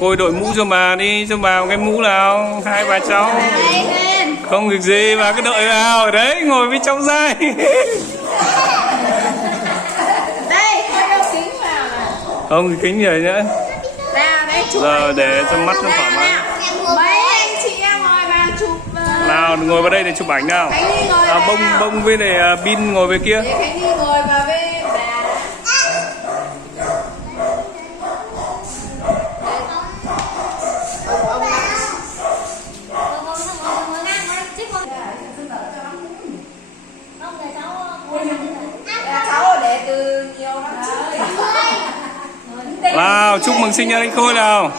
Khôi đội mũ cho bà đi, cho bà một cái mũ nào, hai bà cháu. Không việc gì, bà cứ đội vào. Đấy, ngồi với cháu dai. Đây, có đeo kính vào này. Không thì kính gì nữa. Nào, đây chụp. Giờ để cho mắt nó thoải mái. Mấy anh chị em ngồi vào chụp. Nào, ngồi vào đây để chụp ảnh nào. Khánh Nhi ngồi vào. Bông với này pin ngồi về kia. Để Khánh Nhi ngồi vào với bà. Cháu để từ nhiều năm trước. Wow, chúc mừng sinh nhật anh Khôi nào.